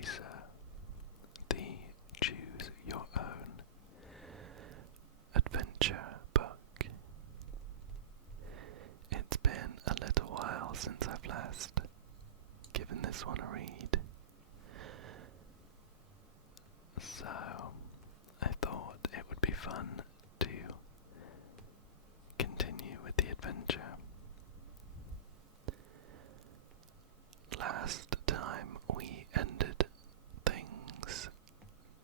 Racer, the Choose Your Own Adventure book. It's been a little while since I've last given this one a read, so I thought it would be fun to continue with the adventure. Last time we ended things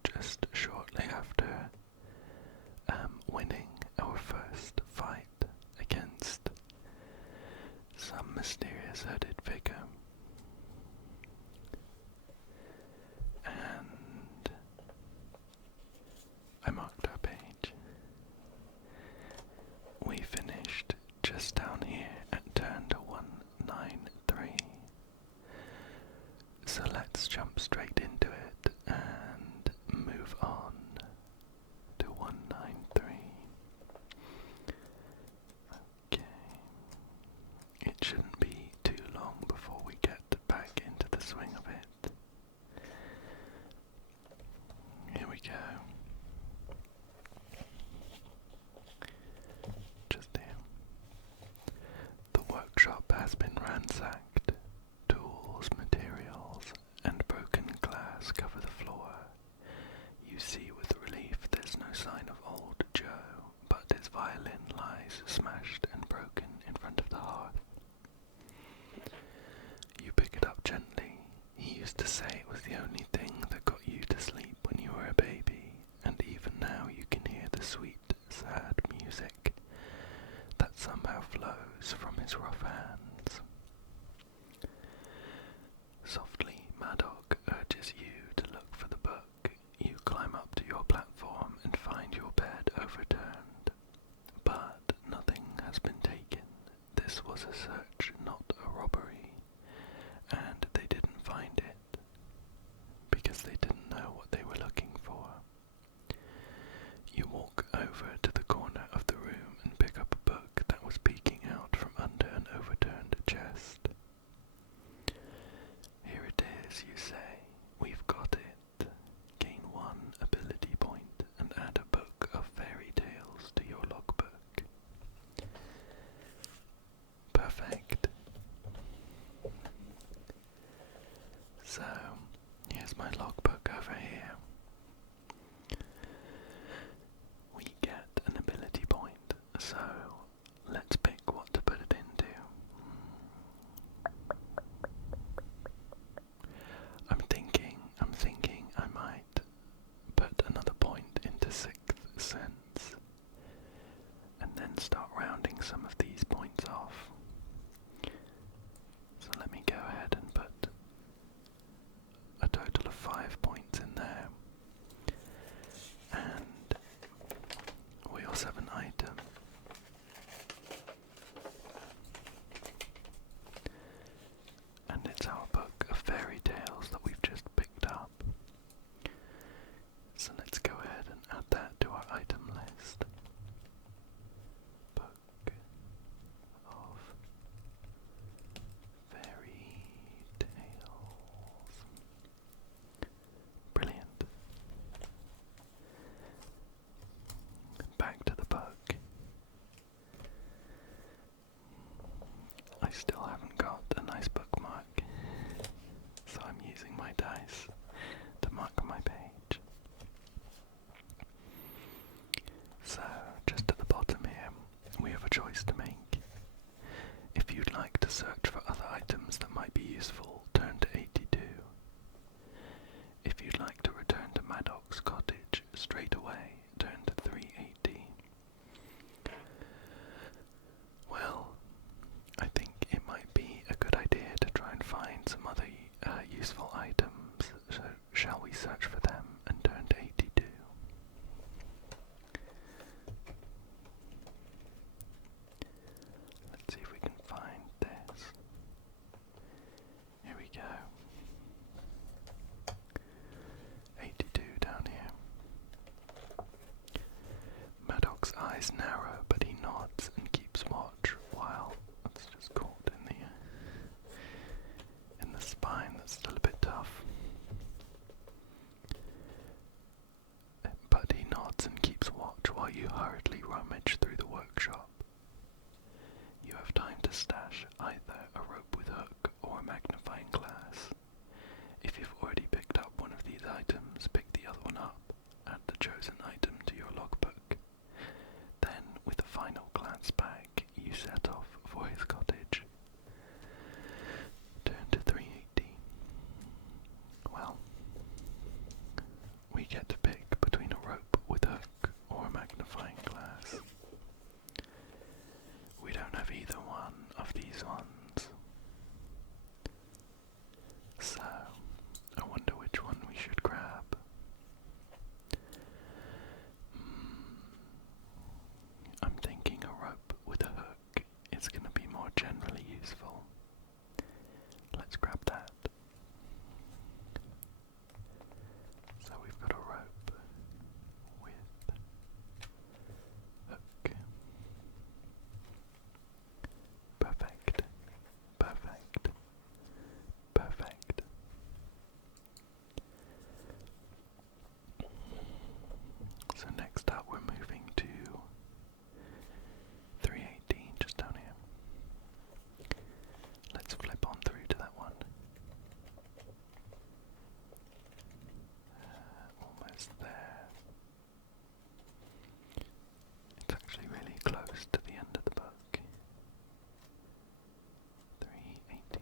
just shortly after winning our first fight against some mysterious hooded figure. And I marked our page. We finished just down here at turn to 193. So let's jump straight into it and move on to 193. Okay. It shouldn't be too long before we get back into the swing of it. Here we go. Just here. The workshop has been ransacked. Tools, materials, and broken glass cover the floor. You see with relief there's no sign of old Joe, but his violin lies smashed and broken in front of the hearth. You pick it up gently. He used to say it was the only thing that got you to sleep when you were a baby, and even now you can hear the sweet, sad music that somehow flows from his rough hands. Softly, Madoc urges you to look for the book. You climb up to your platform and find your bed overturned. But nothing has been taken. This was a search, not a robbery. And they didn't find it, because they didn't know what they were looking for. You walk over to the corner of the room and pick up a book that was peeking out from under an overturned chest. Here it is, you say. We've got it. Gain 1 ability point and add a book of fairy tales to your logbook. Perfect. So, here's my logbook over here. We get an ability point, so let's pick what to put it into. I'm thinking I might put another point into 6th sense, and then start rounding some of these points off. So let me go ahead and put a total of 5 points in there. And we also have an item. And it's our book of fairy tales that we've just picked up. So let's go ahead and add that to our item list. Book of fairy tales. Brilliant. Back to the book. I still haven't got a nice bookmark, so I'm using my dice to mark my page. So, just at the bottom here, we have a choice to make. If you'd like to search for other items that might be useful, turn to 82. If you'd like to return to Madoc's cottage straight away, turn to 380. Well, I think it might be a good idea to try and find some other useful items, so shall we search for them and turn to 82? Let's see if we can find this. Here we go. 82 down here. Madoc's eyes narrow, but he nods and keeps watch while it's just caught in the spine. That's still a bit tough. watch while you hurriedly rummage through the workshop. You have time to stash either a rope with hook or a magnifying glass. If you've already picked up one of these items, pick the other one up, add the chosen item to your logbook. Then, with a final glance back, you set off for his cottage. Turn to 380. Well, we get to pick between a rope with hook or a magnifying glass. We don't have either one of these ones. So, I wonder which one we should grab. I'm thinking a rope with a hook is going to be more generally useful. Let's grab that. So we've got a rope with hook. Perfect. Perfect. Perfect. So next up we're moving to 318, just down here. Let's flip on through to that one. Almost there. It's actually really close to the end of the book. 318.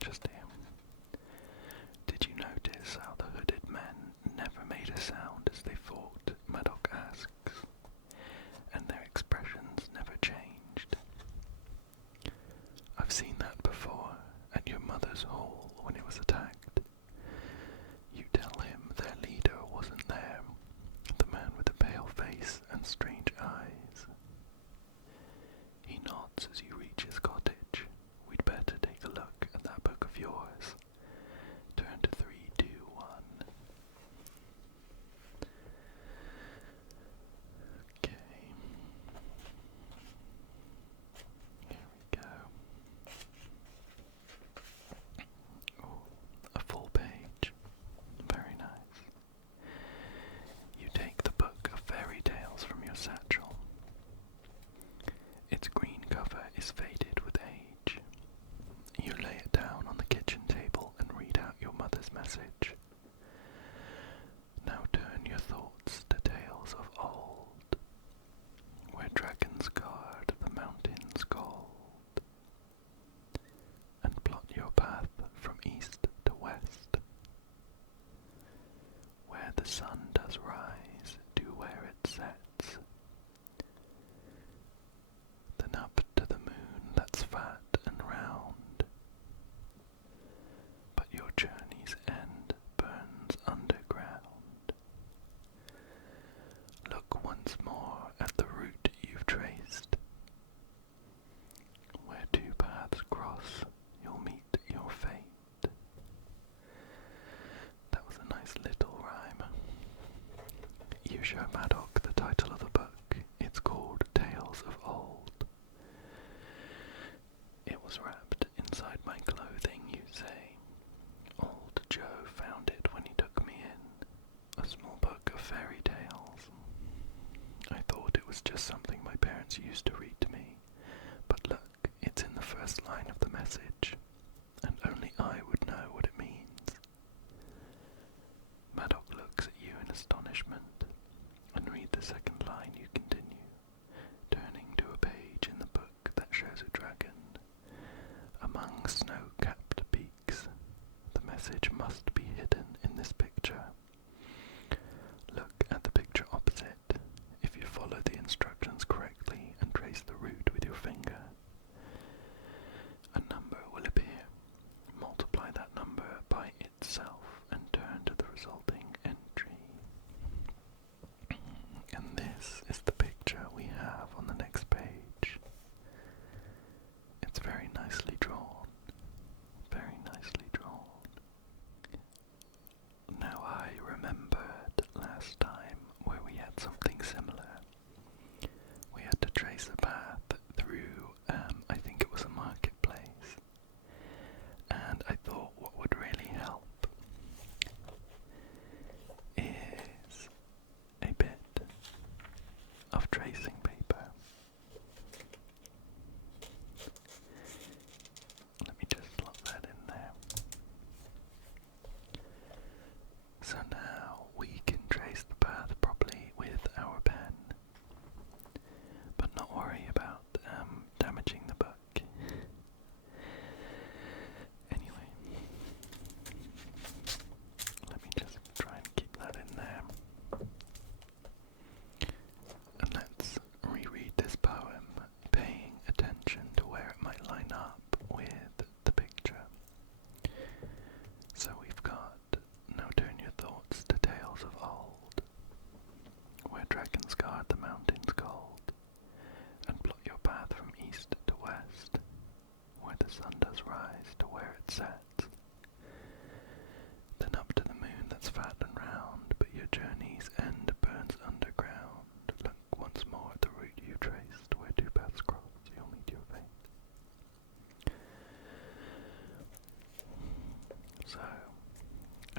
Just here. Did you notice how the hooded men never made a sound as they fought? Madoc asks, and their expressions never changed. I've seen that before, at your mother's hall when it was attacked. You tell him their leader wasn't there, the man with the pale face and strange eyes. He nods as you reach his cottage. We'd better take a look at that book of yours. Turn to 321. Okay. Here we go. Oh,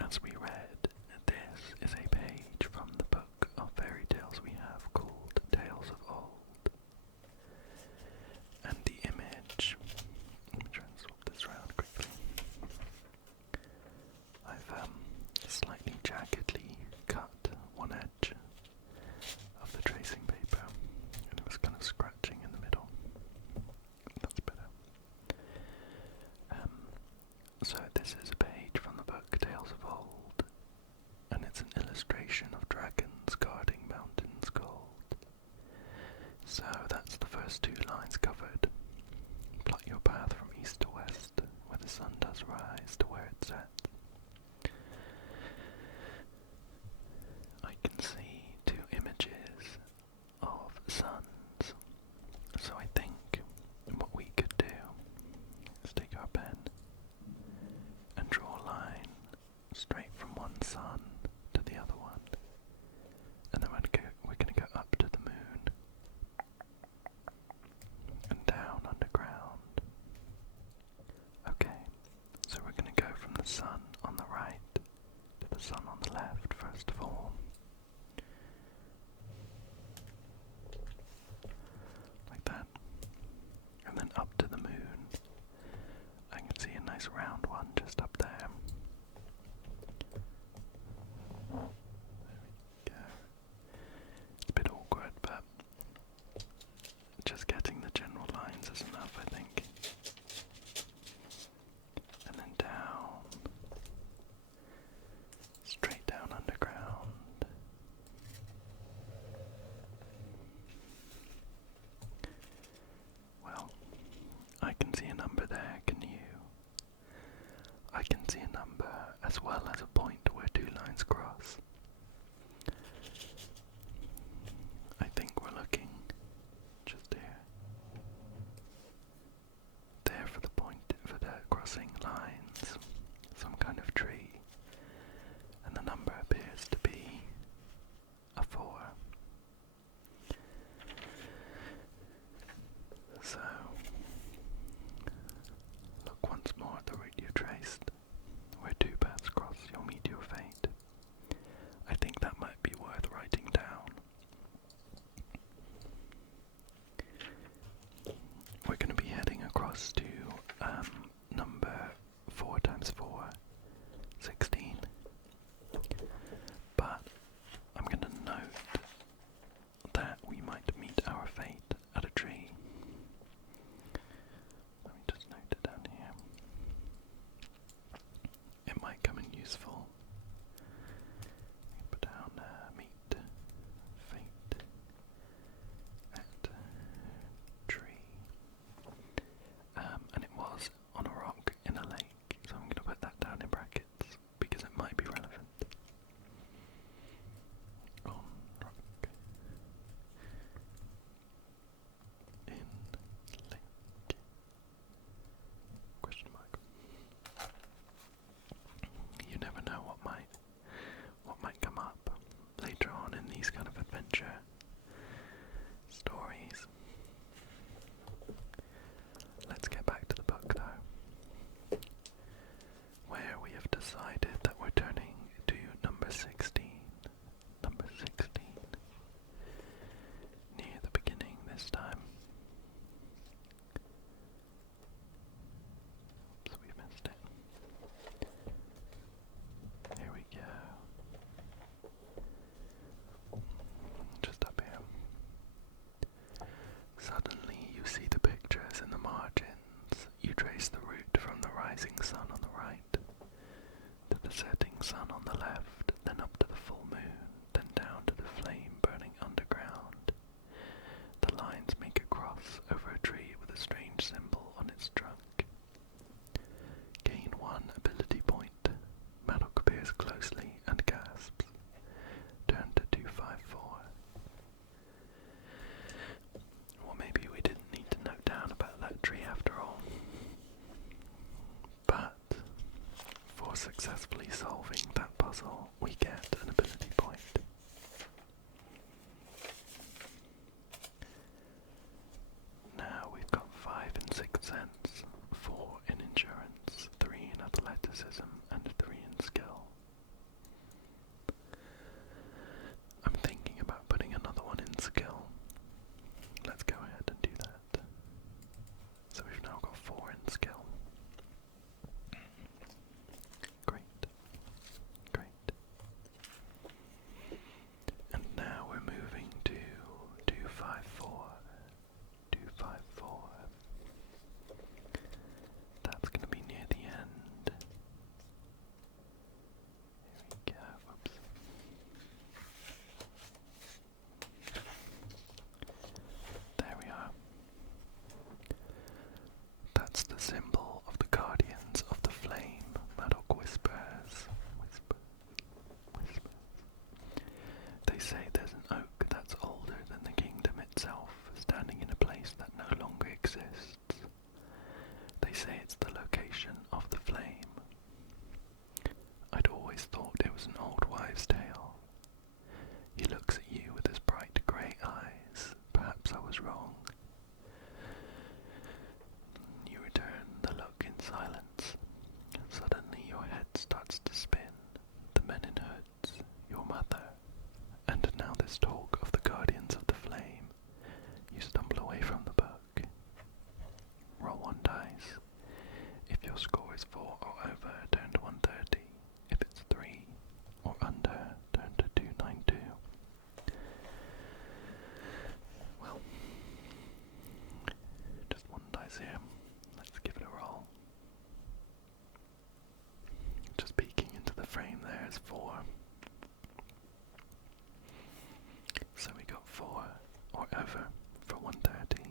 as we read, this is a page from the book of fairy tales we have called Tales of Old. And the image, let me try and swap this around quickly. I've slightly jaggedly cut one edge of the tracing paper, and it was kind of scratching in the middle. That's better. So this is a page from the book Tales of Old, and it's an illustration of dragons guarding mountains gold. So that's the first two lines covered. Plot your path from east to west, where the sun does rise to where it sets. I can see two images of suns, so I think what we could do is take our pen and draw a line straight from one sun to the other one, and then we're going to go up to the moon and down underground. Okay, so we're going to go from the sun on the right to the sun on the left first of all. Like that. And then up to the moon. I can see a nice round one just up there. There we go. It's a bit awkward, but just getting the general lines is enough, I think. And then down. Straight down underground. Well, I can see a number there, can you? I can see a number as well as a point where two lines cross. I think we're looking just here. There for the point, for the crossing lines, some kind of tree. And the number appears to be a 4. So, look once more at the route you traced. Where two paths cross, you'll meet your fate. I think that might be worth writing down. We're going to be heading across to number 4 times 4, 16. But I'm going to note that we might meet our fate at a tree. Let me just note it down here. It might come in useful. Put down meet fate at tree. And it was on a rock in a lake, so I'm going to put that down in brackets because it might be relevant. On rock in lake, question mark. You never know what might come up later on in these kind of adventure stories. Let's get back to the book though, where we have decided that we're turning to number 16. Number 16. Near the beginning this time. Oops, we missed it. Here we go. Just up here. Suddenly you see the pictures in the margins. You trace the route from the rising sun on the right to the setting sun on the left, then up to the full moon, then down to the flame burning underground. The lines make a cross over a tree with a strange symbol on its trunk. Gain 1 ability point. Madoc peers closely and gasps. Turn to 254. Well, maybe we didn't need to note down about that tree after all. But for successfully solving that puzzle, we get an ability point. Now we've got 5 in 6th sense, 4 in endurance, 3 in athleticism, and 3 in skill. frame there is 4. So we got 4 or over for 130.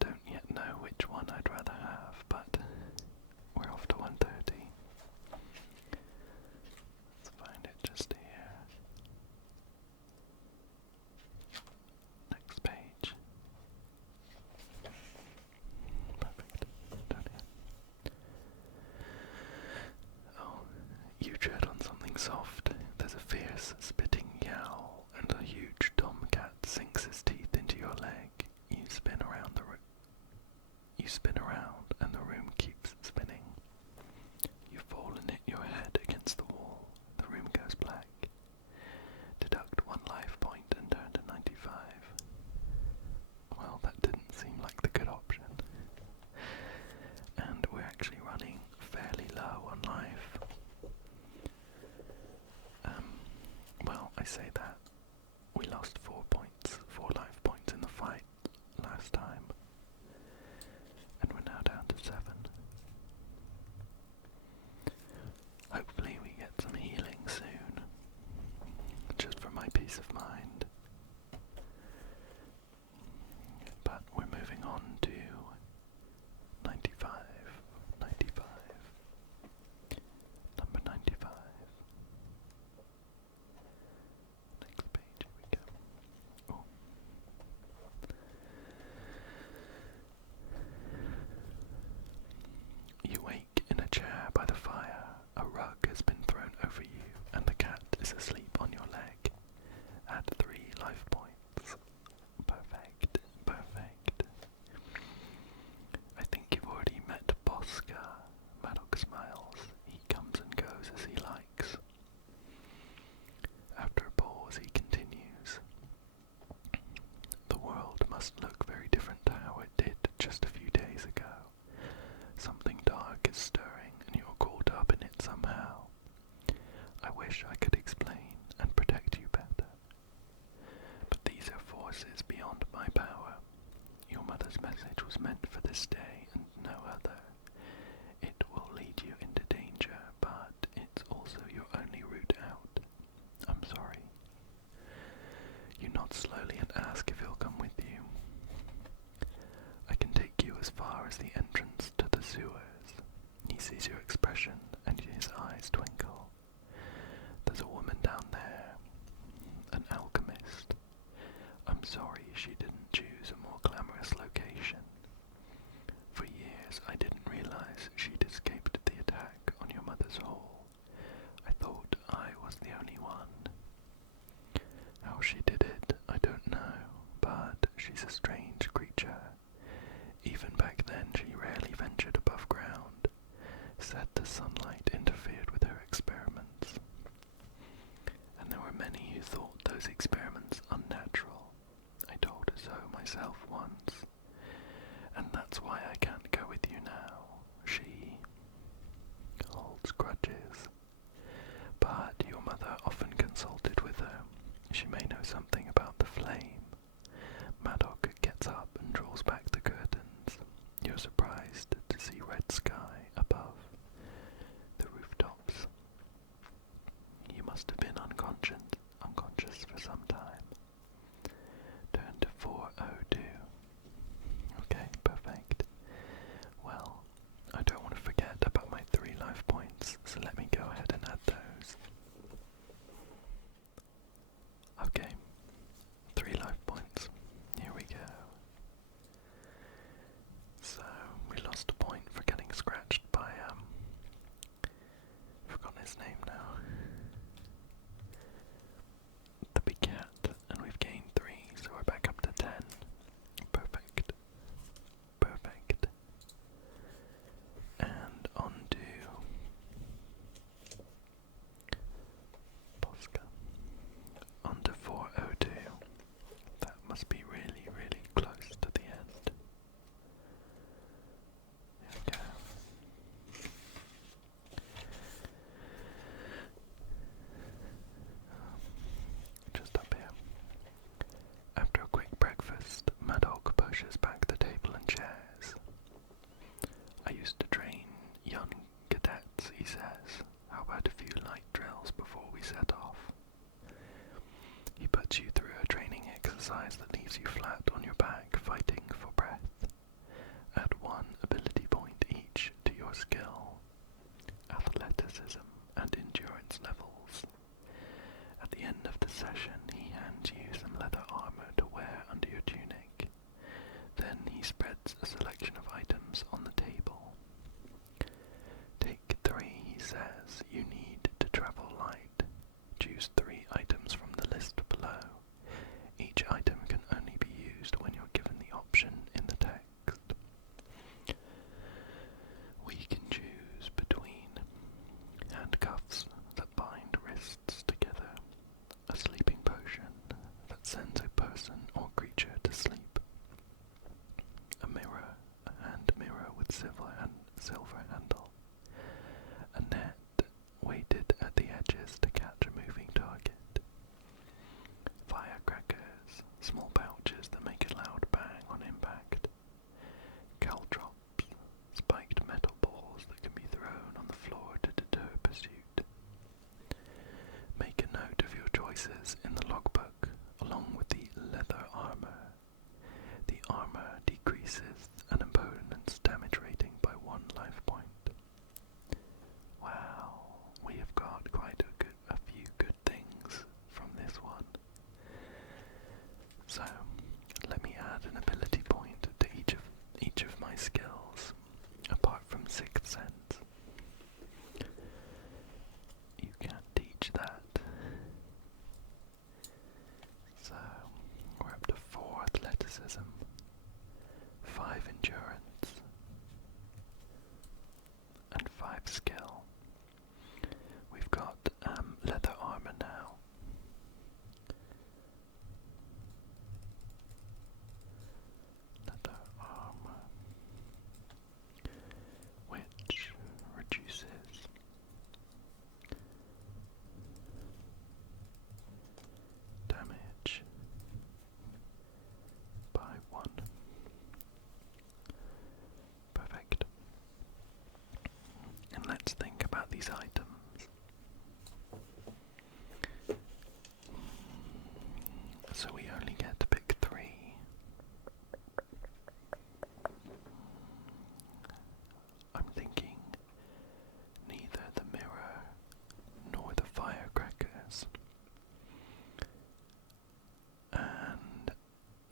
Don't yet know which one I'd rather have, but we're off to 130. Let's find it just here. Next page. Perfect. Done it. Oh, you tread on something soft. There's a fierce, spitting yowl, and a huge tomcat sinks his teeth into your leg. You spin around, and the room keeps spinning. You fall and hit your head against the wall. The room goes black. Deduct 1 life point and turn to 95. Well, that didn't seem like the good option. And we're actually running fairly low on life. Well, I say that. We lost 4 life points in the fight last time. And we're now down to 7. Hopefully we get some healing soon. Just for my peace of mind. But we're moving on to 95. Number 95. Next page, here we go. Oh. You wake in a chair by the fire. A rug has been thrown over you, and the cat is asleep on your leg. Add 3 life points. Perfect. I think you've already met Bosca. Madoc smiles. He comes and goes as he likes. After a pause, he continues. The world must look very different to how it did just a few days ago. Something dark is stirring, and you're caught up in it somehow. I wish I could explain and protect you better. But these are forces beyond my power. Your mother's message was meant for this day and no other. It will lead you into danger, but it's also your only route out. I'm sorry. You nod slowly and ask if he'll come with you. I can take you as far as the entrance to the sewers. He sees your expression and his eyes twinkle. There's a woman down there, an alchemist. I'm sorry she didn't choose a more glamorous location. For years I didn't realize she'd escaped the attack on your mother's hall. I thought I was the only one. How she did it, I don't know, but she's a strange creature. Even back then she rarely ventured above ground, said the sunlight interfered with her experiments. And there were many who thought those experiments unnatural. I told her so myself once, and that's why I can't go with you now. She holds grudges. But your mother often consulted with her. She may know something about the flame. Madoc gets up and draws back the curtains. You're surprised to see red sky above the rooftops. You must have been unconscious for some time. Turn to 402. Okay, perfect. Well, I don't want to forget about my 3 life points, so let me go ahead and add those. Okay, 3 life points. Here we go. So, we lost a point for getting scratched by, forgotten his name now. The big cat, and we've gained 3, so we're back up to 10. Perfect. And on to Bosca. On to 402. That must be really, really close to the end. Here we go. Just up here. After a quick breakfast, Madoc pushes back the table and chairs. I used to train young cadets, he says. How about exercise that leaves you flat on your back fighting for breath. Add 1 ability point each to your skill, athleticism, and endurance levels. At the end of the session, he hands you some leather armor to wear under your tunic. Then he spreads a selection of items on the table. Take 3, he says. You need to travel light. Choose 3 items from the list below. Each item can only be used when you're given the option in the text. We can choose between handcuffs that bind wrists together, a sleeping potion that sends a person or creature to sleep, a mirror, a hand mirror with silver handle, a net weighted at the edges to catch a moving target, firecrackers, small pouches that make a loud bang on impact, caltrops, spiked metal balls that can be thrown on the floor to deter pursuit. Make a note of your choices in the logbook, along with the leather armor. The armor decreases an opponent's damage rating by 1 life point. Wow, we have got quite a few good things from this one. So, let me add an ability point to each of my skills, apart from Sixth Sense. You can't teach that. So, we're up to 4 athleticism, 5 endurance, and 5 skill. We've got leather armor now. Leather armor, which reduces damage by 1. Perfect. And let's think about these items. So we only get to pick 3. I'm thinking neither the mirror nor the firecrackers. And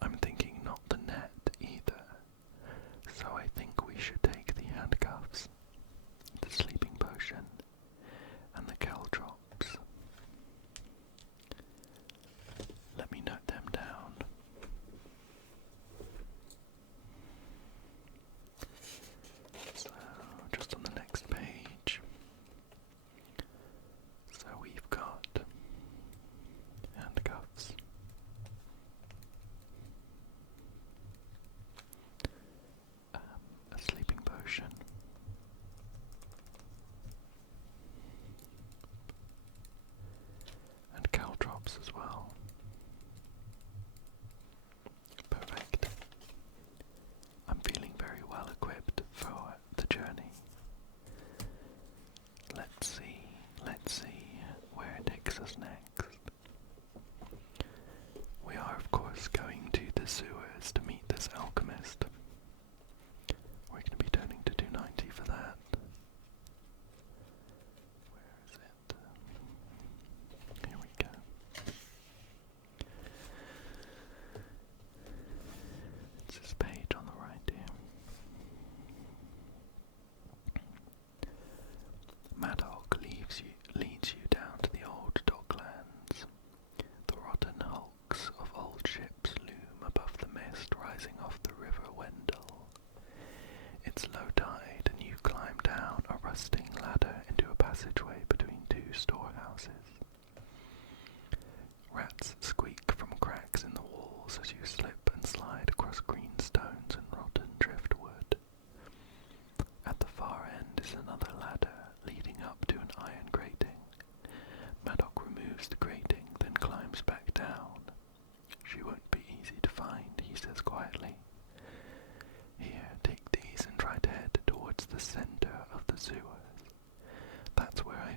I'm thinking not the net either. So I think we should take the handcuffs, the sleeping potion, and the caltrops. Let me note them down. So, just on the next page. So we've got handcuffs, a sleeping potion, and caltrops as well. Perfect. I'm feeling very well equipped for the journey. Let's see where it takes us next. We are of course going to the sewers to meet this alchemist. We're going to be turning to 290 for that. Where is it? Here we go. It's this page on the right here. Madoc leads you down to the old docklands. The rotten hulks of old ships loom above the mist rising off the river Wendell. It's low tide and you climb down a rusting ladder into a passageway between 2 storehouses. Rats squeak from cracks in the walls as you slip and slide across green stones and rotten driftwood. At the far end is another ladder leading up to an iron grating. Madoc removes the grating, then climbs back down. She won't be easy to find, he says quietly. Here, take these and try to head towards the center of the sewers. That's where I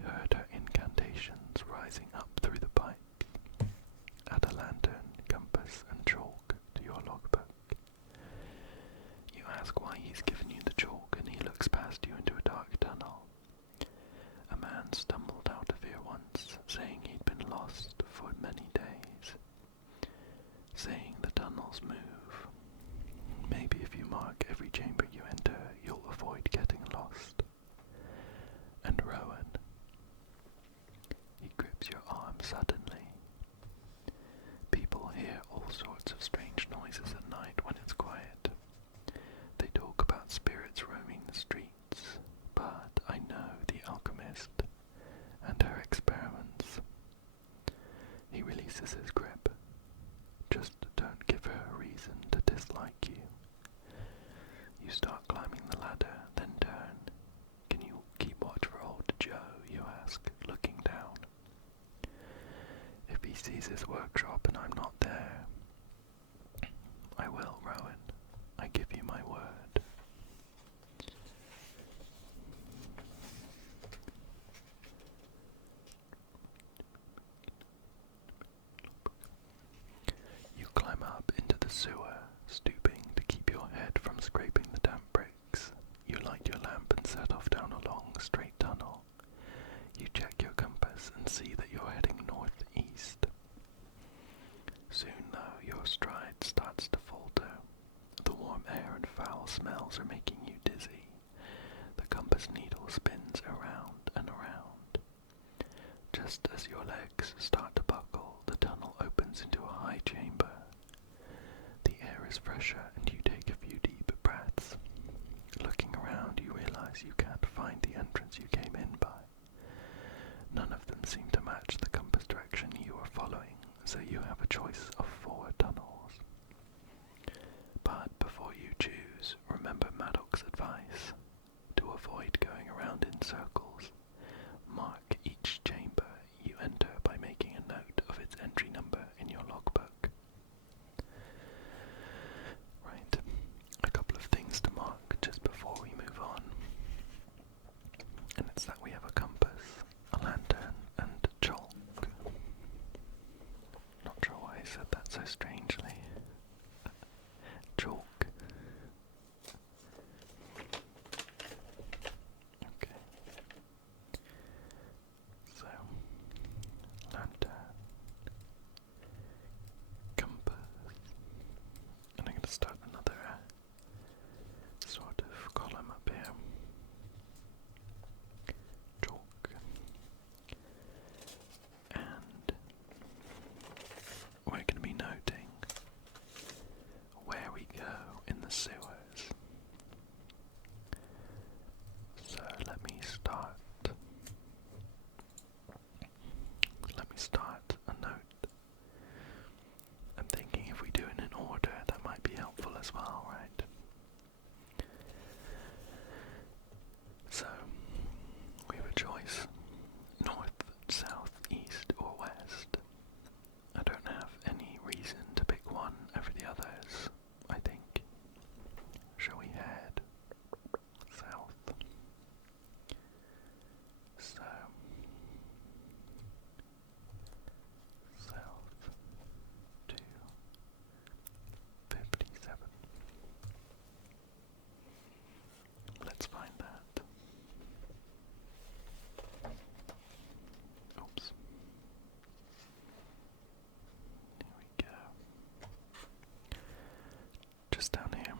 sees his workshop and I'm not there. I will, Rowan. I give you my word. You climb up into the sewer, stooping to keep your head from scraping the damp bricks. You light your lamp and set off down a long, straight tunnel. You check your compass and see that you're heading northeast. Soon, though, your stride starts to falter. The warm air and foul smells are making you dizzy. The compass needle spins around and around. Just as your legs start to buckle, the tunnel opens into a high chamber. The air is fresher and you take a few deep breaths. Looking around, you realize you can't find the entrance you came in by. None of them seem to match the compass direction you are following, so you have a choice of 4 tunnels. But before you choose, remember Madoc's advice. To avoid going around in circles, mark each chamber you enter by making a note of its entry number in your logbook. Right, a couple of things to mark just before we move on. And it's that we have a compass, a lantern, and chalk. Not sure why I said that so strangely. Chalk. Okay. So, lantern, compass, and I'm going to start another sort of column up here. Chalk. And we're going to be noting where we go in the sewers. So let me start a note. I'm thinking if we do it in order, that might be helpful as well, right? So, we have a choice: north, south, east, or west. I don't have any reason to pick one over the others, I think. Shall we head south? So, south to 57. Let's find that. Oops. Here we go. Just down here.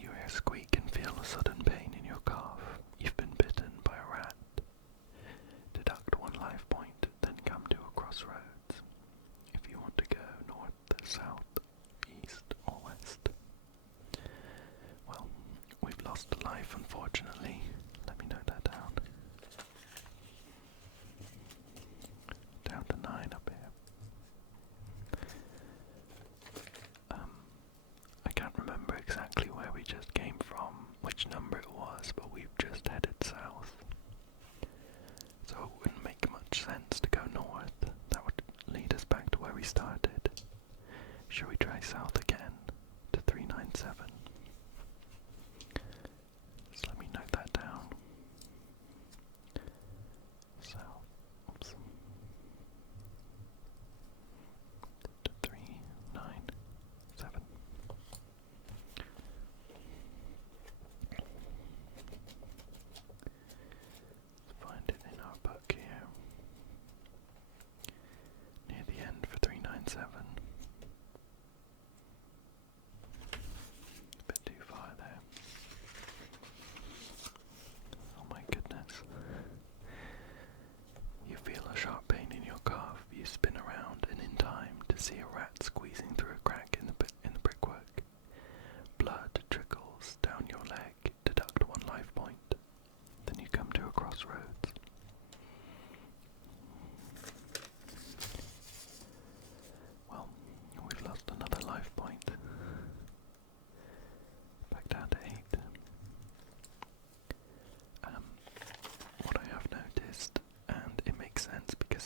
You hear a squeak and feel a sudden pain in your calf. You've been bitten by a rat. Deduct 1 life point, then come to a crossroads. If you want to go north, south, east, or west. Well, we've lost a life, unfortunately. Let me note that down. Down to 9 up here. I can't remember exactly where we just came from, which number it was, but we've just headed south. So it wouldn't make much sense to go north. That would lead us back to where we started. Shall we try south again to 397? So let me note that down. South. Oops. To 397. Find it in our book here. Near the end for 397. A bit too far there. Oh my goodness. You feel a sharp pain in your calf. You spin around and in time to see a rat squeezing through a crack in the brickwork. Blood trickles down your leg. Deduct 1 life point. Then you come to a crossroads. Well, we've lost another life point. Back down to 8. What I have noticed, and it makes sense because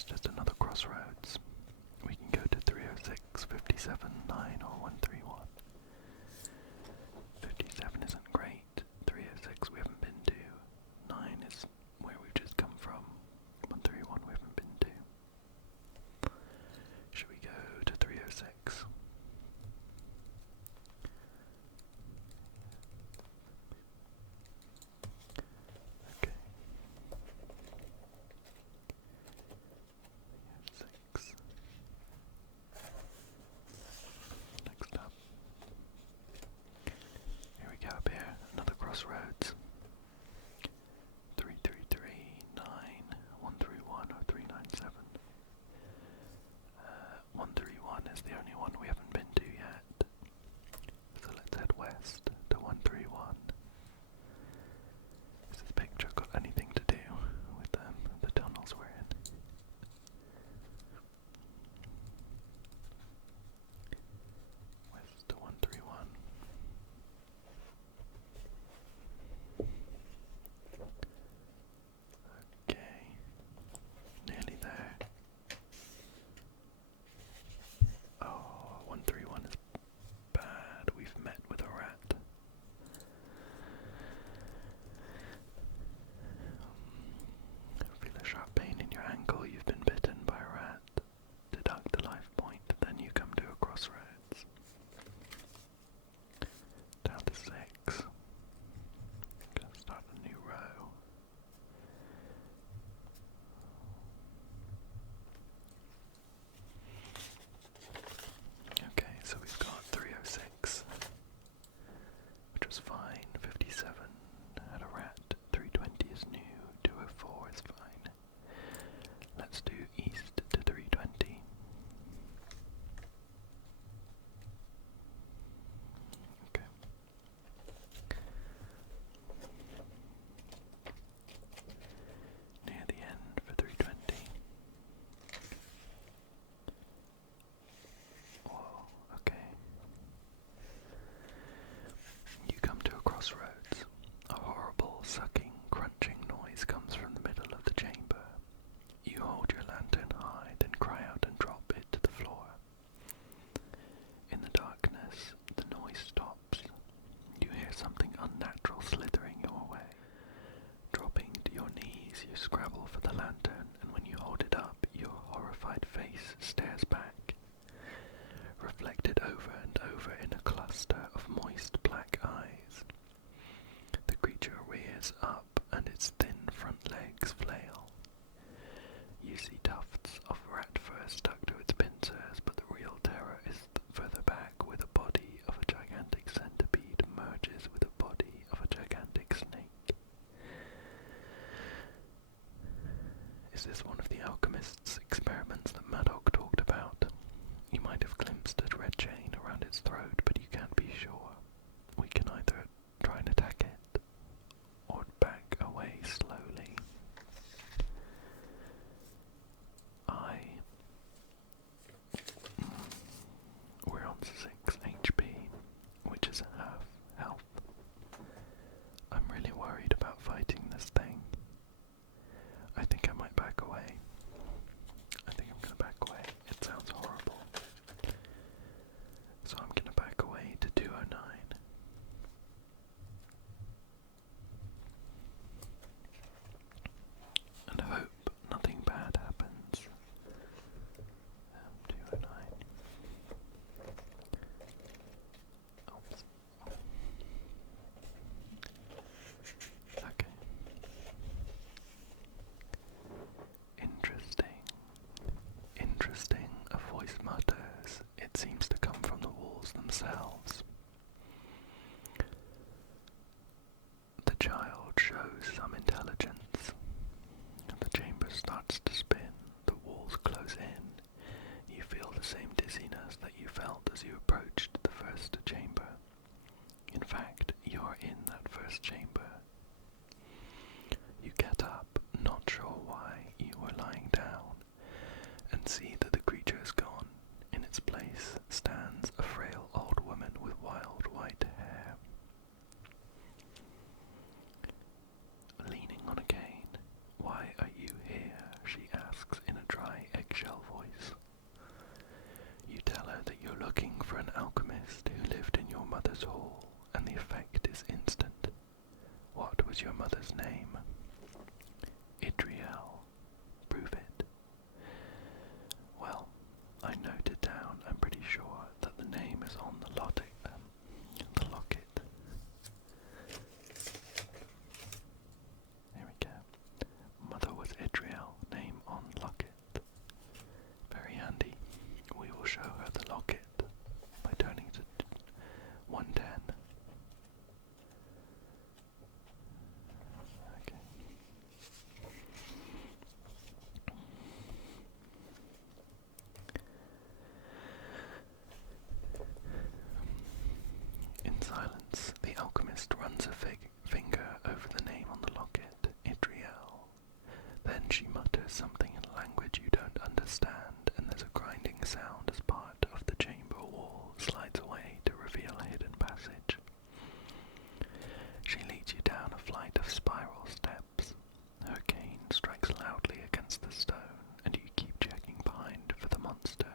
it's just another crossroads. We can go to 306, 57, 9 or 131. 57 isn't great. 306 we haven't been to. 9 is where we've just come from. 131 we haven't been to. Should we go to 306? Okay. 6. Next up. Here we go up here, another crossroads. 333, 9, 131 or 397. 131 is the only one we haven't been to yet. So let's head west to 131. Has this picture got anything to do with the tunnels we're in? West to 131. Okay, nearly there. Oh, 131 is bad. We've met with a rat. Feel a sharp pain in your ankle. You've been bitten by a rat. Deduct a life point, then you come to a crossroads. Down to 6. Gonna start a new row. Okay, so we've got 306, which was fine. 57 had a rat. 320 is new. 204 is fine. Let's do east to 320. Okay. Near the end for 320. Whoa, okay. You come to a crossroads. A horrible, sucking, crunching noise comes from the middle of the chamber. You hold your lantern high, then cry out and drop it to the floor. In the darkness, the noise stops. You hear something unnatural slithering your way. Dropping to your knees, you scrabble for the lantern, and when you hold it up, your horrified face stares back, reflected over and over in a cluster of moist black eyes. The creature rears up, and its thin front legs flail. You see tufts of rat fur stuck to its pincers, but the real terror is further back, where the body of a gigantic centipede merges with the body of a gigantic snake. Is this one of the alchemist's experiments that Madoc talked about? You might have glimpsed a red chain around its throat, but you can't be sure. We can either try and attack it, or back away slowly. We're on 6 HP, which is half health. I'm really worried about fighting this thing. I think I might back away. I think I'm gonna back away. It sounds horrible. So I'm gonna back away to 209. And hope nothing bad happens. 209. Oops. Okay. Interesting, a voice mutters. It seems to come from the walls themselves. The child shows some intelligence. The chamber starts to spin. The walls close in. You feel the same dizziness that you felt as you approached the first chamber. In fact, you're in that first chamber. You get up, not sure why you were lying down, and see that the creature for an alchemist who lived in your mother's hall, and the effect is instant. What was your mother's name? Idriel. Prove it. Well, I noted down, I'm pretty sure, that the name is on the locket. Here we go. Mother was Idriel, name on locket. Very handy. We will show her the locket by turning to 110. Okay. In silence, the alchemist runs a finger over the name on the locket, Idriel. Then she mutters something in a language you don't understand, and there's a grinding sound as part of the chamber wall slides away to reveal a hidden passage. She leads you down a flight of spiral steps. Her cane strikes loudly against the stone, and you keep checking behind for the monster.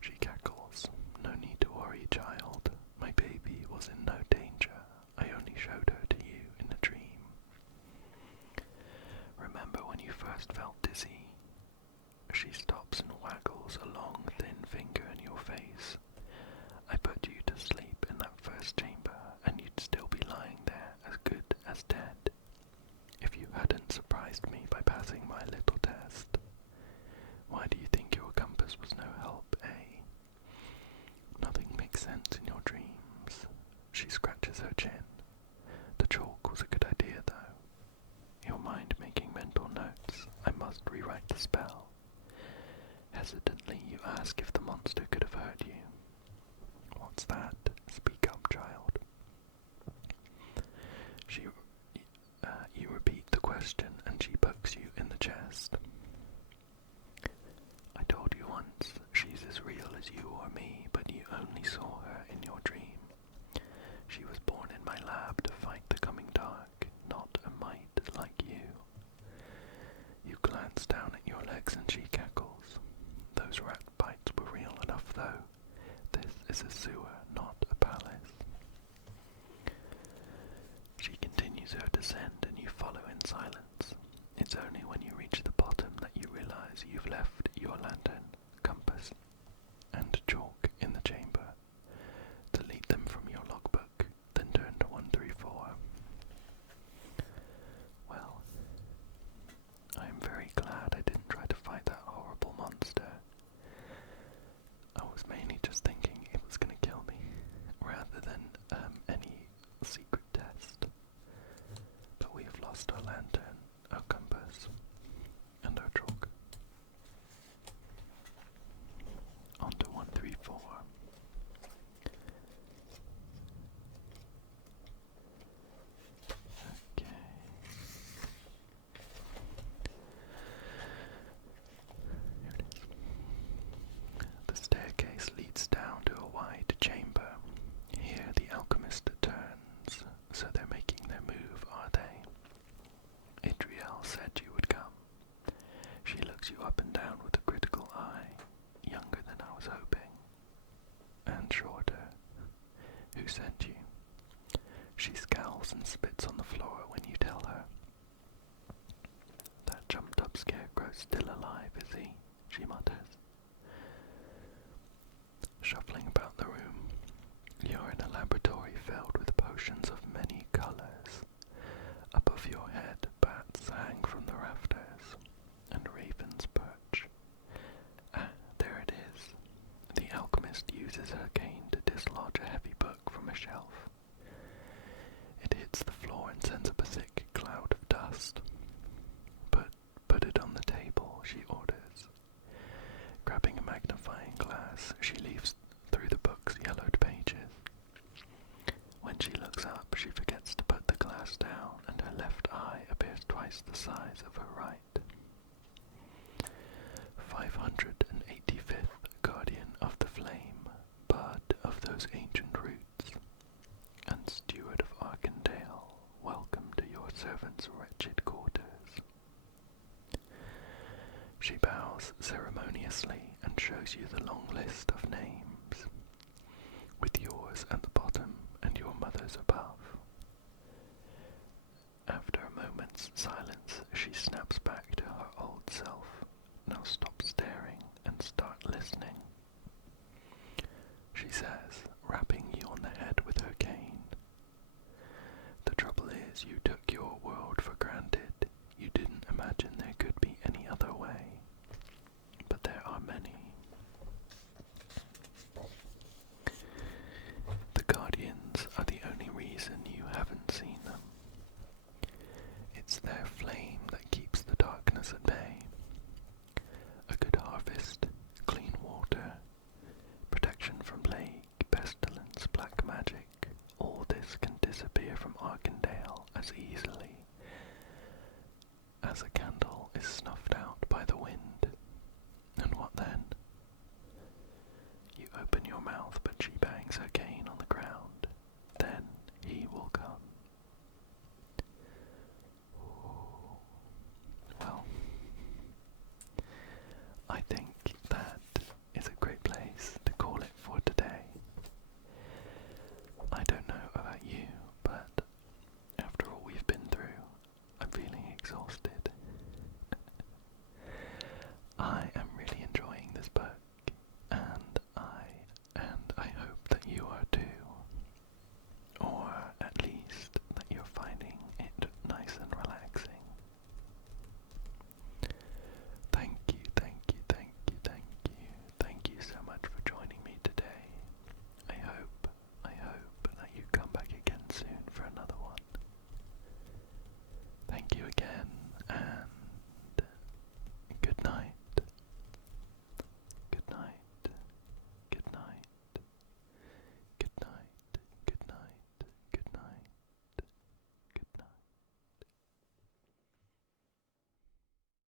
She cackles. No need to worry, child. My baby was in no danger. I only showed her to you in a dream. Remember when you first felt dizzy? She stops and waggles a long, thin finger in your face. I put you to sleep in that first chamber, and you'd still be lying there as good as dead, if you hadn't surprised me by passing my little test. Why do you think your compass was no help, eh? Nothing makes sense in your dreams. She scratches her chin. The chalk was a good idea, though. Your mind making mental notes. I must rewrite the spell. Hesitantly, you ask if the monster could have hurt you. What's that? Speak up, child. You repeat the question, and she pokes you in the chest. I told you once, she's as real as you or me, but you only saw her in your dream. She was born in my lab to fight the coming dark, not a mite like you. You glance down at your legs and she cackles. Those rat bites were real enough, though. This is a sewer, not a palace. She continues her descent and you follow in silence. It's only when you reach the bottom that you realize you've left your lantern, compass, and chalk in the chamber. Delete them from your logbook, then turn to 134. Well, I am very glad I didn't try to fight that horrible monster. I was mainly just thinking it was going to kill me, rather than any secret test. But we have lost our lantern, our compass, and our chalk. On to 134. Okay. Here it is. The staircase leads down to a wide chamber. Here the alchemist turns, so they're making their move, are they? Idriel said you would come. She looks you up and down with a critical eye, younger than I was hoping, and shorter. Who sent you? She scowls and spits on the floor when you tell her. That jumped-up scarecrow's still alive, is he? She mutters. Shuffling about the room, you're in a laboratory filled with potions of many colors. Above your head, bats hang from the rafters, and ravens perch. Ah, there it is. The alchemist uses her cane to dislodge a heavy book from a shelf. It hits the floor and sends up a thick cloud of dust. Put it on the table, she orders. Grabbing a magnifying glass, she leaves through the book's yellowed pages. When she looks up, she forgets to put the glass down, and her left eye appears twice the size of her right. 585th Guardian of the Flame, Bud of those ancient roots, and Steward of Arkandale, welcome to your servant's wretched quarters. She bows ceremoniously and shows you the long list of names. yours at the bottom and your mother's above. After a moment's silence, she snaps back to her old self. Now stop staring and start listening. She says, rapping you on the head with her cane. The trouble is, you took your world for granted. You didn't imagine there could be any other way. But there are many. The Guardians are the only reason you haven't seen them. It's their flame that keeps the darkness at bay. A good harvest, clean water, protection from plague, pestilence, black magic, all this can disappear from Arkandale as easily as a candle is snuffed out by the wind. And what then? You open your mouth, but she bangs her cane